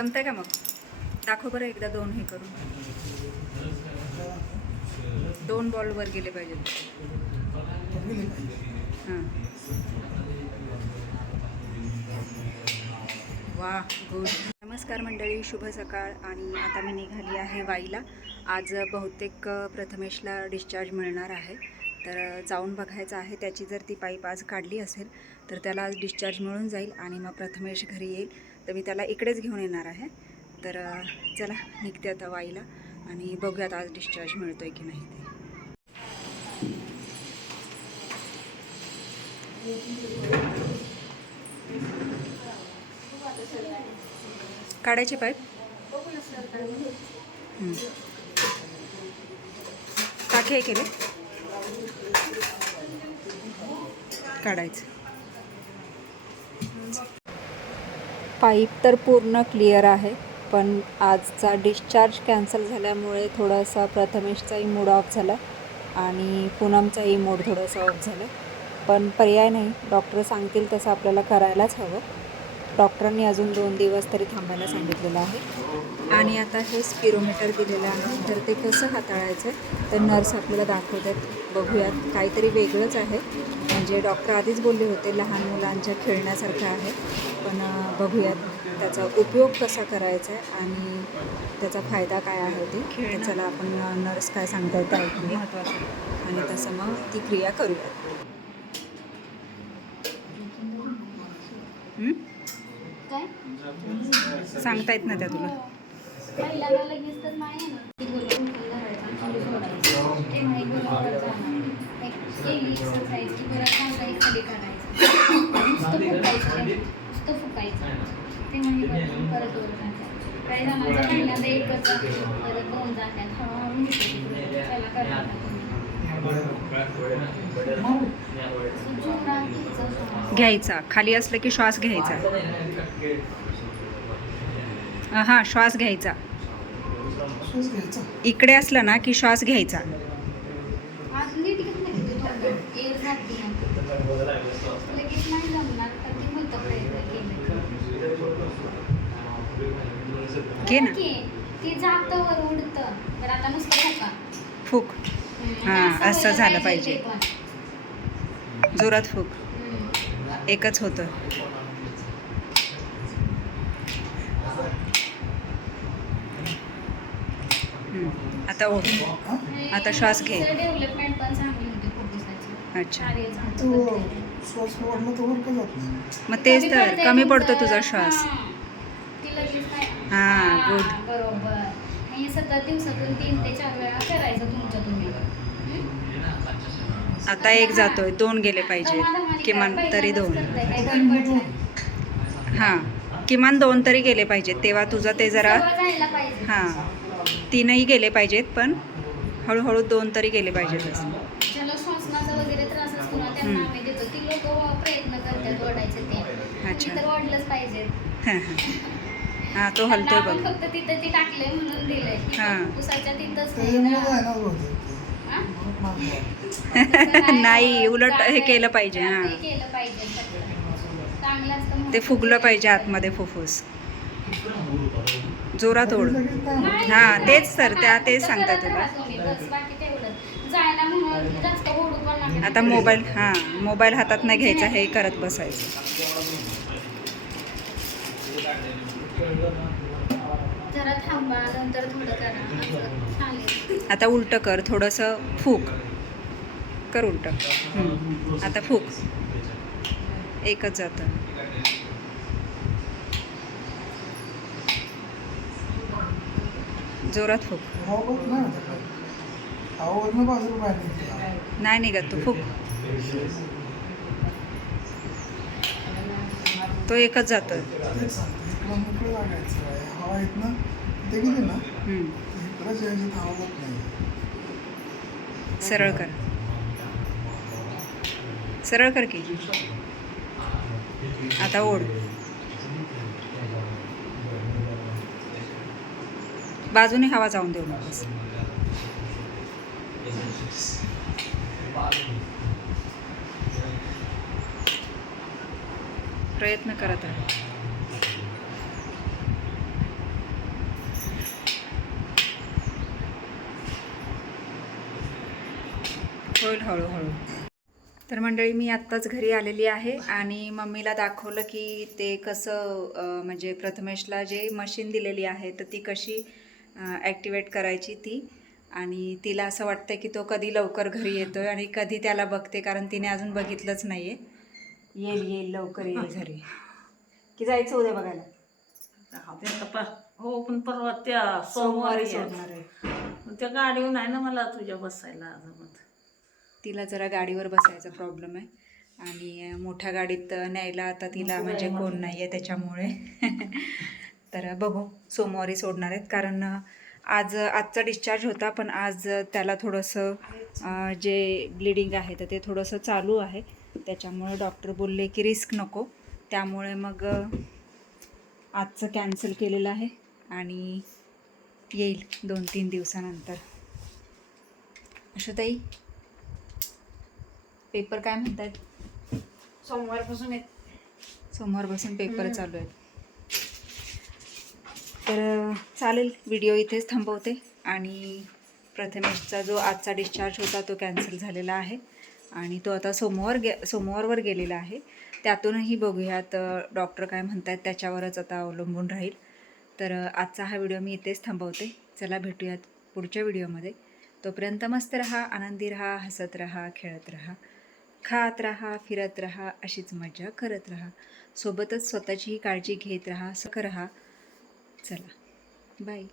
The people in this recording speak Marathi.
जमतंय का मग? दाखव बरं एकदा दोन हे करून. दोन बॉल वर गेले पाहिजेत हां. वा गुड नमस्कार मंडळी शुभ सकाळ. आणि आता मी निघाली आहे वाईला. आज बहुतेक प्रथमेशला डिस्चार्ज मिळणार आहे. तर जाऊन बघायचं आहे. त्याची जर ती पाईप आज काढली असेल तर त्याला आज डिस्चार्ज मिळून जाईल आणि मग प्रथमेश घरी येईल. तर मी त्याला इकडेच घेऊन येणार आहे. तर चला निघते आता वाईला आणि बघूयात आज डिस्चार्ज मिळतो आहे की नाही ते. काढायचे पाईप? टाके केले काढायचं. पाईप तर पूर्ण क्लिअर आहे पण आजचा डिस्चार्ज कॅन्सल झाल्यामुळे थोडासा प्रथमेशचाही मूड ऑफ झाला आणि पूनमचाही मूड थोडंसं ऑफ झालं. पण पर्याय नाही डॉक्टर सांगतील तसं आपल्याला करायलाच हवं. डॉक्टरांनी अजून दोन दिवस तरी थांबायला सांगितलेलं आहे. आणि आता हे स्पिरोमीटर दिलेलं आहे तर ते कसं हाताळायचं तर नर्स आपल्याला दाखवतात. बघूयात काहीतरी वेगळंच आहे. म्हणजे डॉक्टर आधीच बोलले होते लहान मुलांच्या खेळण्यासारखं आहे. पण बघूयात त्याचा उपयोग कसा करायचा आहे आणि त्याचा फायदा काय आहे ते. चला आपण नर्स काय सांगतायत ते ऐकूया. आणि तसं मग ती क्रिया करूयात? काय? सांगता येत ना त्या तुला. एक ते. फुकायचं ते बोलून परत काही जणांचं पहिल्यांदा एकच परत दोन जातात हळूहळू निघते त्याला करणार घ्यायचा. खाली असलं की श्वास घ्यायचा. हां श्वास घ्यायचा. इकडे असलं ना की श्वास घ्यायचा आज नीट घेत नाही ते तोंडात. एअर जाते ना. लगेच नाही जमणार तर ती म्हणतं प्रयत्न ना की, ती जातं वर उडतं तर आता नुसतं फुका फूक हम्म, हा, आणि असं झालं पाहिजे पाहिजे. ते पण. जोरात फूक हम्म. एकच होतं हं, आता ओढ आता श्वास घे. तिचं डेव्हलपमेंट पण चांगली होती खूप दिवसाची अच्छा कार्य चांगलं तो करते. श्वास वाढला तर वर का जात नाही मग तेच तर पडते कमी. पडतो तुझा श्वास हां. हां, good. बरोबर. सतत दिवसातून तीन ते चार वेळा करायचं तुमच्या तुम्ही. हं? आता एक जातोय दोन गेले पाहिजे. किमान तरी दोन. हां किमान दोन तरी गेले पाहिजेत. तेव्हा तुझं ते जरा हां तीनही गेले पाहिजेत पण हळूहळू दोन तरी गेले पाहिजेतच ज्याला श्वासनाचा वगैरे त्रास असतो ना त्यांना हं. आम्ही देतो. ती लोक प्रयत्न करतात ओढायचं ते. अच्छा. हां तो हलतोय बघ. फक्त तिथं ती टाकलंय म्हणून दिलंय. हां. उसाच्या तिथंच त्याच्यामुळे नाही हां? उलट हे केलं पाहिजे, हां. ते केलं पाहिजे फक्त. चांगलं असतं म्हणून ते फुगलं पाहिजे आतमध्ये फुफ्फुस. जोरात ओढ. होतं? नाही, हां, तेच तर, त्या- तेच सांगतात तुला. आता मोबाईल हां मोबाईल हातात नाही घ्यायचा हे करत बसायचं. जरा थांबा नंतर थोडं करा. आता उलटं कर थोडंसं फूक. कर उलटं. आता फूक. एकच जातं. जोरात फूक. नाही नाही निघत तू फूक. तो एकच जातं. मोकळं लागायचं आहे. हवा गेली ना ते हवा जात नाही. सरळ कर. सरळ कर की. आता ओढ. बाजूने हवा जाऊन देऊ नकोस. प्रयत्न करत आहे होईल हळूहळू. तर मंडळी मी आत्ताच घरी आलेली आहे आणि मम्मीला दाखवलं की ते कसं म्हणजे प्रथमेशला जे मशीन दिलेली आहे तर ती कशी ॲक्टिवेट करायची ती. आणि तिला असं वाटतं की तो कधी लवकर घरी येतोय आणि कधी त्याला बघते कारण तिने अजून बघितलंच नाही आहे येईल येईल लवकर येईल घरी. की जायचं उद्या बघायला? हो पण परवा त्या सोमवारी सोमवारी. त्या गाडीवर नाही ना मला तुझ्या बसायला जमत तिला जरा गाडीवर बसायचा प्रॉब्लेम आहे. आणि मोठ्या गाडीत न्यायला आता तिला म्हणजे कोण नाही आहे त्याच्यामुळे. तर बघू सोमवारी सोडणार आहेत. कारण आज आजचा डिस्चार्ज होता पण आज त्याला थोडंसं जे ब्लिडिंग आहे तर ते थोडंसं चालू आहे. त्याच्यामुळे डॉक्टर बोलले की रिस्क नको. त्यामुळे मग आजचं कॅन्सल केलेलं आहे. आणि येईल दोन तीन दिवसानंतर. अशोताई पेपर काय म्हणतायत? सोमवारपासून येत सोमवारपासून पेपर चालू आहेत. तर चालेल व्हिडिओ इथेच थांबवते. आणि प्रथमेशचा जो आजचा डिस्चार्ज होता तो कॅन्सल झालेला आहे. आणि तो आता सोमवार गे सोमवारवर गेलेला आहे. त्यातूनही बघूयात डॉक्टर काय म्हणतात त्याच्यावरच आता अवलंबून राहील. तर आजचा हा व्हिडिओ मी इथेच थांबवते. चला भेटूयात पुढच्या व्हिडिओमध्ये. तोपर्यंत मस्त रहा आनंदी रहा हसत रहा खेळत रहा. खात राहा फिरत राहा अशीच मजा करत राहा. सोबतच स्वतःचीही काळजी घेत राहा सख राहा. चला. बाय.